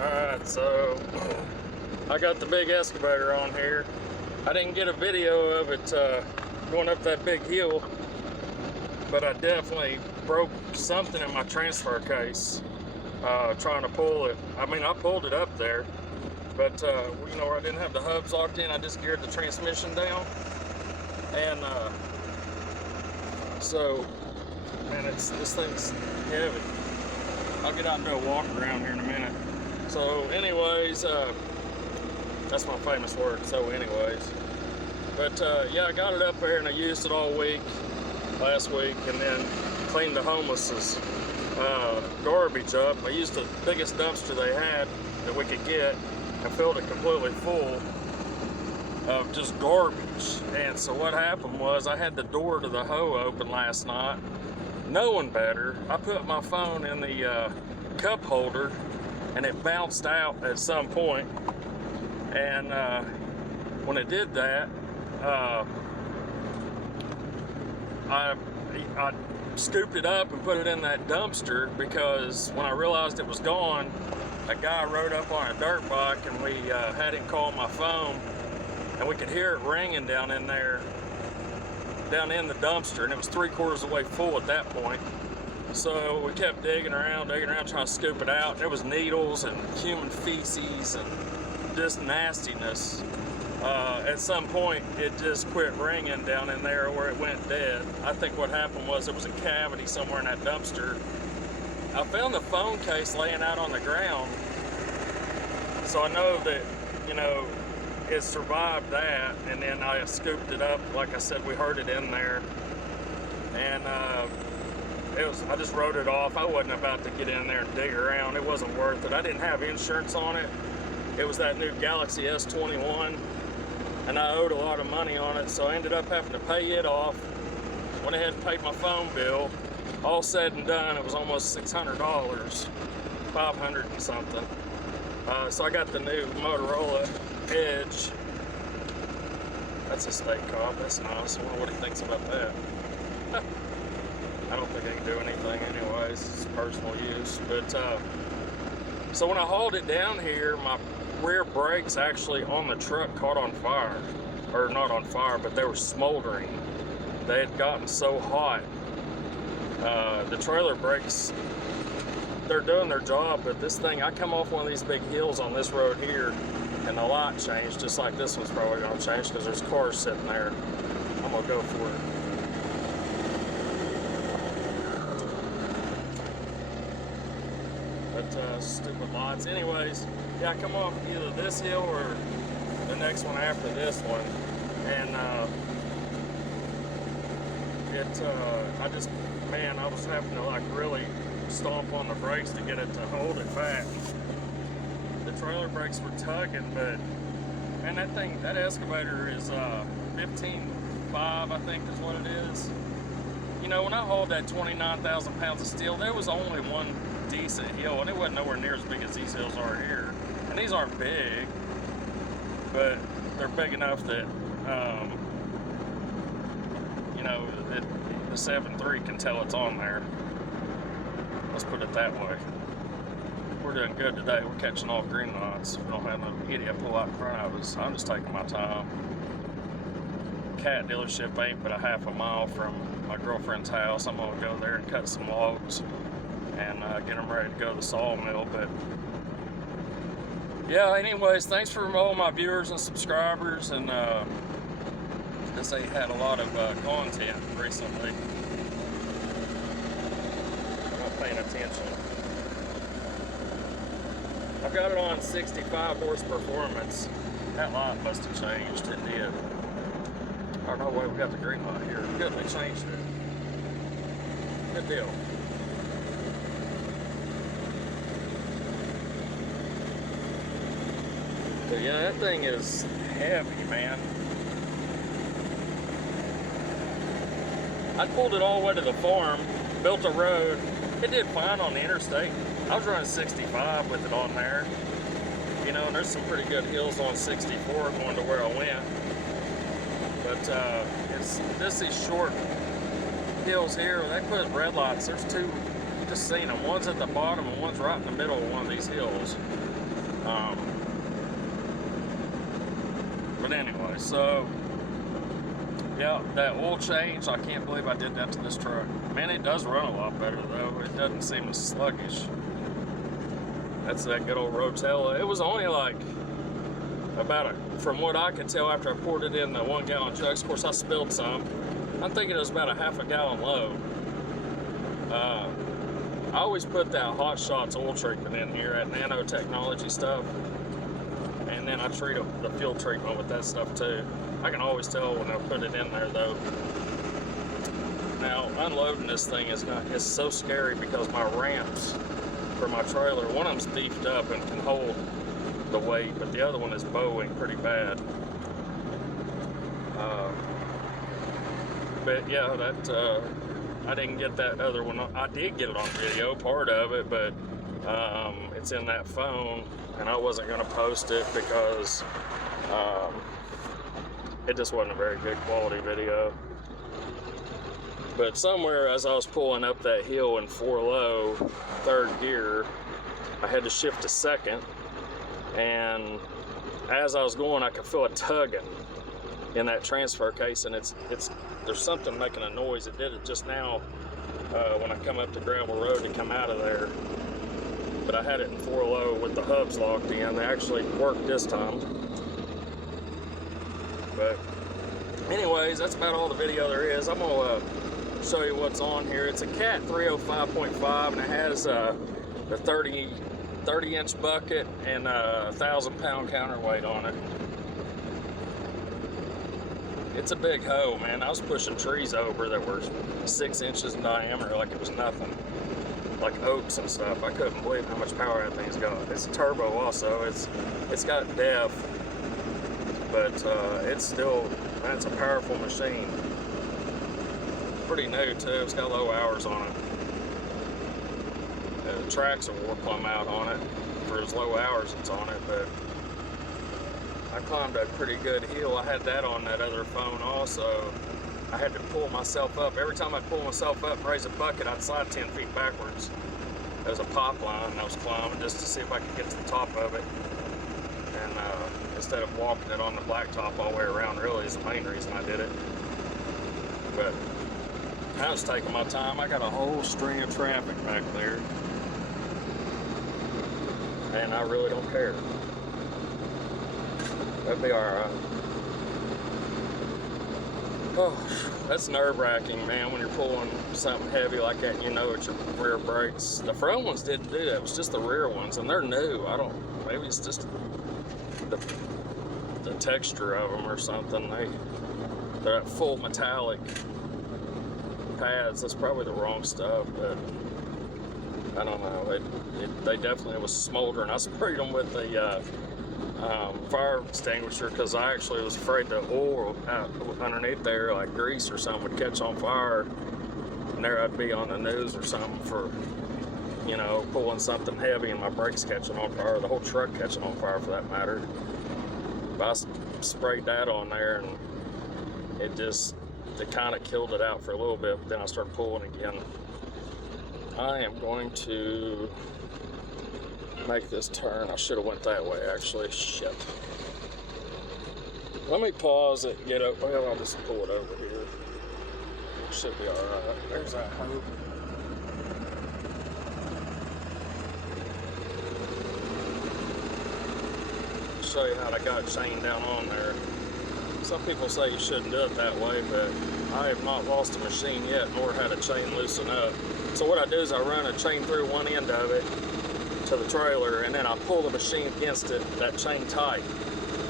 Alright, so I got the big excavator on here. I didn't get a video of it going up that big hill, but I definitely broke something in my transfer case trying to pull it. I mean, I pulled it up there, but you know, where I didn't have the hubs locked in, I just geared the transmission down. And so, man, this thing's heavy. I'll get out and do a walk around here in a minute. So anyways, that's my famous word, so anyways. But yeah, I got it up there and I used it all week, last week, and then cleaned the homeless's garbage up. I used the biggest dumpster they had that we could get and filled it completely full of just garbage. And so what happened was I had the door to the hoe open last night. Knowing better, I put my phone in the cup holder and it bounced out at some point. And when it did that, I scooped it up and put it in that dumpster, because when I realized it was gone, a guy rode up on a dirt bike and we had him call my phone, and we could hear it ringing down in there, down in the dumpster, and it was 3/4 of the way full at that point. So we kept digging around, trying to scoop it out. There was needles and human feces and just nastiness. At some point, it just quit ringing down in there where it went dead. I think what happened was there was a cavity somewhere in that dumpster. I found the phone case laying out on the ground, so I know that, you know, it survived that. And then I scooped it up. Like I said, we heard it in there, and I just wrote it off. I wasn't about to get in there and dig around. It wasn't worth it. I didn't have insurance on it. It was that new Galaxy S21, and I owed a lot of money on it, so I ended up having to pay it off. Went ahead and paid my phone bill. All said and done, it was almost $600, 500 and something. So I got the new Motorola Edge. That's a state cop. That's nice. I wonder what he thinks about that. I don't think I can do anything anyways. It's personal use. But so when I hauled it down here, my rear brakes actually on the truck caught on fire. Or not on fire, but they were smoldering. They had gotten so hot. The trailer brakes, they're doing their job, but this thing, I come off one of these big hills on this road here, and the light changed, just like this one's probably gonna change, because there's cars sitting there. I'm gonna go for it. But stupid lights. Anyways, yeah, I come off either this hill or the next one after this one, and I was having to like really stomp on the brakes to get it to hold it back. The trailer brakes were tugging, but man, that excavator is 15.5, I think is what it is. You know, when I hauled that 29,000 pounds of steel, there was only one decent hill, and it wasn't nowhere near as big as these hills are here. And these aren't big, but they're big enough that you know, the 7.3 can tell it's on there. Let's put it that way. We're doing good today. We're catching all green lights. We don't have no idiot pull out in front of us. I'm just taking my time. Cat dealership ain't but a half a mile from my girlfriend's house. I'm gonna go there and cut some logs and get them ready to go to the sawmill. But yeah, anyways, thanks for all my viewers and subscribers, and this ain't had a lot of content recently. I'm not paying attention. I've got it on 65 horse performance. That light must have changed. It did. Oh no, wait, we got the green light here. Good, they changed it. Good deal. But yeah, that thing is heavy, man. I pulled it all the way to the farm, built a road. It did fine on the interstate. I was running 65 with it on there. You know, and there's some pretty good hills on 64 going to where I went. But it's just these short hills here. They put red lights. There's two, just seen them. One's at the bottom and one's right in the middle of one of these hills. But anyway, so yeah, that oil change, I can't believe I did that to this truck. Man, it does run a lot better though. It doesn't seem as sluggish. That's that good old Rotella. It was only like from what I could tell after I poured it in the 1 gallon jugs. Of course, I spilled some. I'm thinking it was about a ½ gallon load. I always put that Hot Shots oil treatment in here at Nanotechnology stuff. And then I treat the fuel treatment with that stuff too. I can always tell when I put it in there though. Now, unloading this thing is so scary because my ramps for my trailer, one of them's beefed up and can hold the weight, but the other one is bowing pretty bad. But yeah, that I didn't get that other one. I did get it on video, part of it, but it's in that phone, and I wasn't going to post it because it just wasn't a very good quality video. But somewhere as I was pulling up that hill in 4 low, 3rd gear, I had to shift to 2nd, and as I was going, I could feel a tugging in that transfer case, and there's something making a noise. It did it just now when I come up the gravel road to come out of there. But I had it in 4 low with the hubs locked in. They actually worked this time. But anyways, that's about all the video there is. I'm gonna show you what's on here. It's a Cat 305.5, and it has the 30-inch bucket and a 1,000-pound counterweight on it. It's a big hoe, man. I was pushing trees over that were 6 inches in diameter like it was nothing. Like oaks and stuff. I couldn't believe how much power that thing's got. It's a turbo also. It's got DEF, but it's still, man, it's a powerful machine. Pretty new too. It's got low hours on it. The tracks will plumb out on it for as low hours it's on it, but I climbed a pretty good hill. I had that on that other phone also. I had to pull myself up. Every time I'd pull myself up and raise a bucket, I'd slide 10 feet backwards. There was a pop line I was climbing just to see if I could get to the top of it. And instead of walking it on the blacktop all the way around, really is the main reason I did it. But I was taking my time. I got a whole string of traffic back there. And I really don't care. That'd be alright. Oh, that's nerve-wracking, man, when you're pulling something heavy like that and you know it's your rear brakes. The front ones didn't do that. It was just the rear ones, and they're new. Maybe it's just the texture of them or something. They're full metallic pads. That's probably the wrong stuff, but I don't know. They definitely was smoldering. I sprayed them with the fire extinguisher because I actually was afraid the oil underneath there, like grease or something, would catch on fire, and there I'd be on the news or something for, you know, pulling something heavy and my brakes catching on fire, the whole truck catching on fire for that matter. But I sprayed that on there, and it kind of killed it out for a little bit, but then I started pulling again. I am going to make this turn. I should have went that way actually. Shit. Let me pause it, get up. Well, I'll just pull it over here. Should be alright. There's that hoe. Show you how I got it chained down on there. Some people say you shouldn't do it that way, but I have not lost a machine yet, nor had a chain loosen up. So what I do is I run a chain through one end of it to the trailer, and then I pull the machine against it, that chain tight,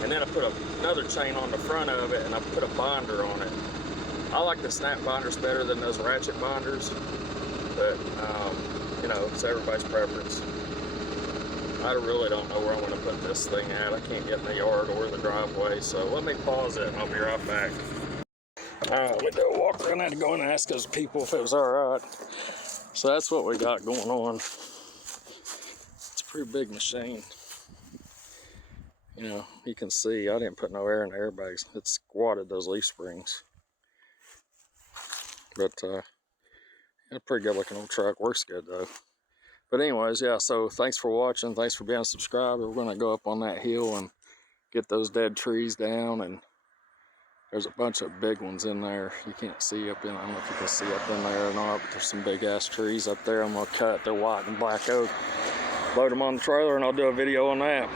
and then I put another chain on the front of it, and I put a binder on it. I like the snap binders better than those ratchet binders, but you know, it's everybody's preference. I really don't know where I'm going to put this thing at. I can't get in the yard or the driveway, so let me pause it and I'll be right back. Let me do a walk around. I had to go and ask those people if it was alright. So that's what we got going on. It's a pretty big machine. You know, you can see I didn't put no air in the airbags. It squatted those leaf springs. But a pretty good looking old truck. Works good though. But anyways, yeah, so thanks for watching. Thanks for being subscribed. We're gonna go up on that hill and get those dead trees down, and there's a bunch of big ones in there. You can't see up in, I don't know if you can see up in there or not, but there's some big ass trees up there I'm gonna cut. They're white and black oak. Load them on the trailer and I'll do a video on that.